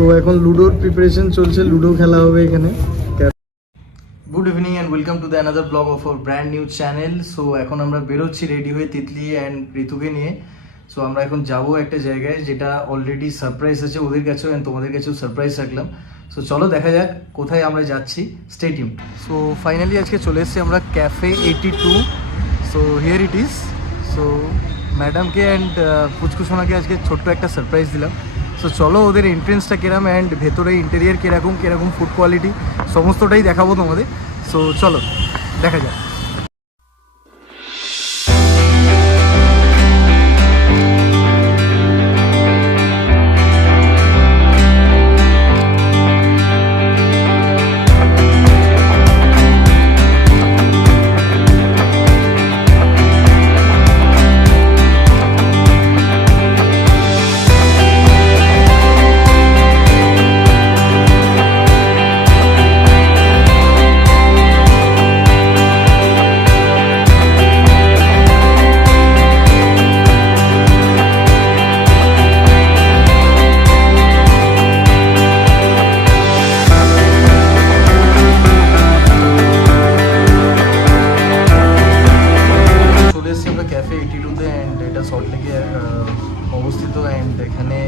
তো এখন লুডোর প্রিপারেশন চলছে, লুডো খেলা হবে এখানে। Good evening and welcome to the another blog of our brand new channel. So এখন আমরা বেরোচ্ছি রেডি হয়ে তিতলি অ্যান্ড ঋতুকে নিয়ে। সো আমরা এখন যাবো একটা জায়গায় যেটা অলরেডি সারপ্রাইজ আছে ওদের কাছেও অ্যান্ড তোমাদের কাছেও সারপ্রাইজ রাখলাম। সো চলো দেখা যাক কোথায় আমরা যাচ্ছি, স্টে টিউন। সো ফাইনালি আজকে চলে এসেছি আমরা cafe 82। So here it is. So ম্যাডামকে অ্যান্ড পুচকুসোনাকে আজকে ছোট্ট একটা সারপ্রাইজ দিলাম। সো চলো ওদের এন্ট্রেন্সটা কিরম অ্যান্ড ভেতরে ইন্টেরিয়ার কিরকম ফুড কোয়ালিটি সমস্তটাই দেখাবো তোমাদের। সো চলো দেখা যাক। ক্যাফে 82-তে অ্যান্ড এটা সল্টলেকে অবস্থিত অ্যান্ড এখানে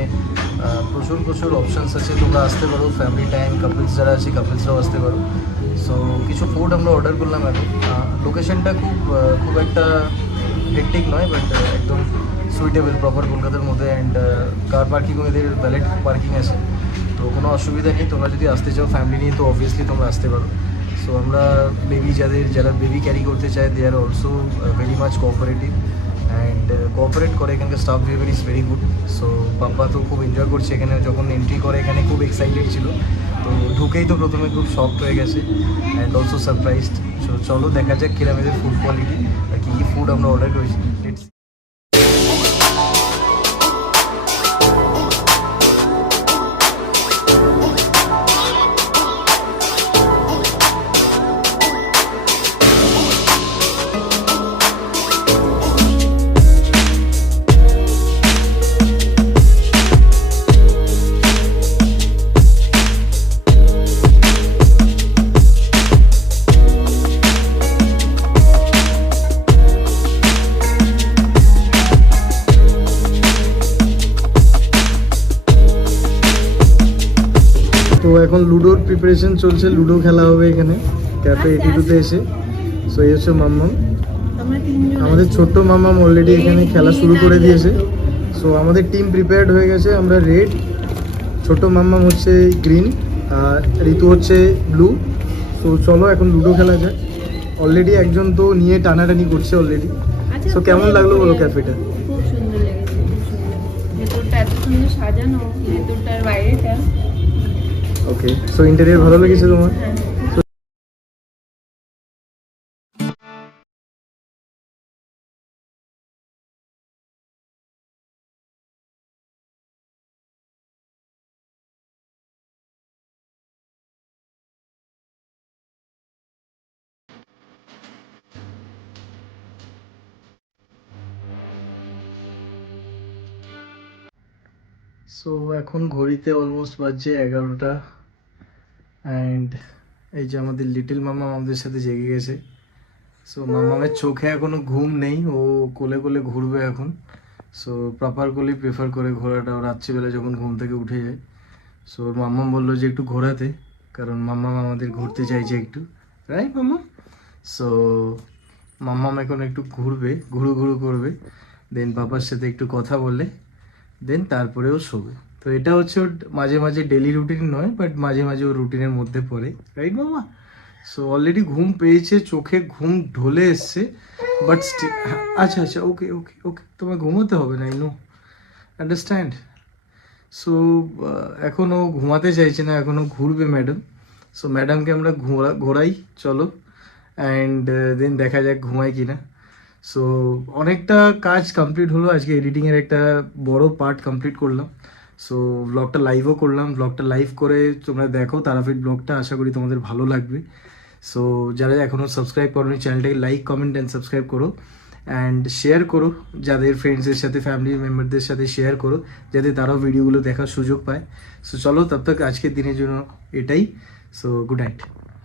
প্রচুর অপশানস আছে, তোমরা আসতে পারো। ফ্যামিলি টাইম, কাপলস যারা আছে কাপলসরাও আসতে পারো। সো কিছু ফুড আমরা অর্ডার করলাম এখন। লোকেশনটা খুব একটা হেক্টিক নয়, বাট একদম সুইটেবল, প্রপার কলকাতার মধ্যে। অ্যান্ড কার পার্কিংও এদের ভ্যালিড পার্কিং আছে, তো কোনো অসুবিধা নেই। তোমরা যদি আসতে চাও ফ্যামিলি নিয়ে তো অবভিয়াসলি তোমরা আসতে পারো। সো আমরা যারা বেবি ক্যারি করতে চায় they are also very much cooperative and cooperate করে। এখানকার staff behaviour is very good. So পাপা তো খুব এনজয় করছে এখানে, যখন এন্ট্রি করে এখানে খুব এক্সাইটেড ছিল। তো ঢুকেই তো প্রথমে খুব শকড হয়ে গেছে অ্যান্ড অলসো সারপ্রাইজড। সো চলো দেখা যাক কিরম এদের ফুড কোয়ালিটি আর কী কী ফুড আমরা অর্ডার করেছি। লেটস তো এখন লুডোর প্রিপারেশন চলছে, লুডো খেলা হবে এখানে ক্যাফে 82-তে এসে। সো এই হচ্ছে মাম্মাম, আমাদের ছোট্ট মাম্মাম অলরেডি এখানে খেলা শুরু করে দিয়েছে। সো আমাদের টিম প্রিপেয়ার্ড হয়ে গেছে, আমরা রেড, ছোট মাম্মাম হচ্ছে গ্রিন আর ঋতু হচ্ছে ব্লু। সো চলো এখন লুডো খেলা যায়। অলরেডি একজন তো নিয়ে টানাটানি করছে অলরেডি। সো কেমন লাগলো বলো ক্যাফেটা? খুব সুন্দর লেগেছে, খুব সুন্দর। ভেতরটা এত সুন্দর সাজানো, ভেতরটার বাইরেটা। ওকে, সো ইন্টেরিয়র ভালো লেগেছে তোমার? হ্যাঁ। সো এখন ঘড়িতে অলমোস্ট বাজছে 11টা অ্যান্ড এই যে আমাদের লিটল মামা আমাদের সাথে জেগে গেছে। সো মামামের চোখে এখনো ঘুম নেই, ও কোলে কোলে ঘুরবে এখন। সো প্রপার কোলেই প্রেফার করে ঘোরাটা, ও রাত্রিবেলা যখন ঘুম থেকে উঠে যায়। সো ওর মাম্মাম বললো যে একটু ঘোরাতে, কারণ মাম্মাম আমাদের ঘুরতে চাইছে একটু, রাইট মাম্মাম? সো মাম্মাম এখন একটু ঘুরবে, ঘুরু করবে, দেন বাবার সাথে একটু কথা বলে দেন তারপরেও শোবে। তো এটা হচ্ছে ওর মাঝে মাঝে ডেলি রুটিন নয়, বাট মাঝে মাঝে ওর রুটিনের মধ্যে পড়ে, রাইট মামা? সো অলরেডি ঘুম পেয়েছে, চোখে ঘুম ঢলে এসছে, বাট স্টিল আচ্ছা ওকে ওকে ওকে, তোমার ঘুমোতে হবে না, আই নো, আন্ডারস্ট্যান্ড। সো এখন ও ঘুমাতে চাইছে না, এখনও ঘুরবে ম্যাডাম। সো ম্যাডামকে আমরা ঘোরাই চলো, অ্যান্ড দেন দেখা যাক ঘুমায় কি না। সো অনেকটা কাজ কমপ্লিট হলো আজকে, এডিটিংয়ের একটা বড় পার্ট কমপ্লিট করলাম। সো ব্লগটা লাইভও করলাম, ব্লগটা লাইভ করে তোমরা দেখো তারাপীঠ ব্লগটা, আশা করি তোমাদের ভালো লাগবে। সো যারা এখনও সাবস্ক্রাইব করোনি চ্যানেলটাকে লাইক কমেন্ট অ্যান্ড সাবস্ক্রাইব করো। অ্যান্ড শেয়ার করো, যাদের ফ্রেন্ডসের সাথে ফ্যামিলি মেম্বারদের সাথে শেয়ার করো, যাতে তারাও ভিডিওগুলো দেখার সুযোগ পায়। সো চলো তব তক আজকের দিনের জন্য এটাই। So good night.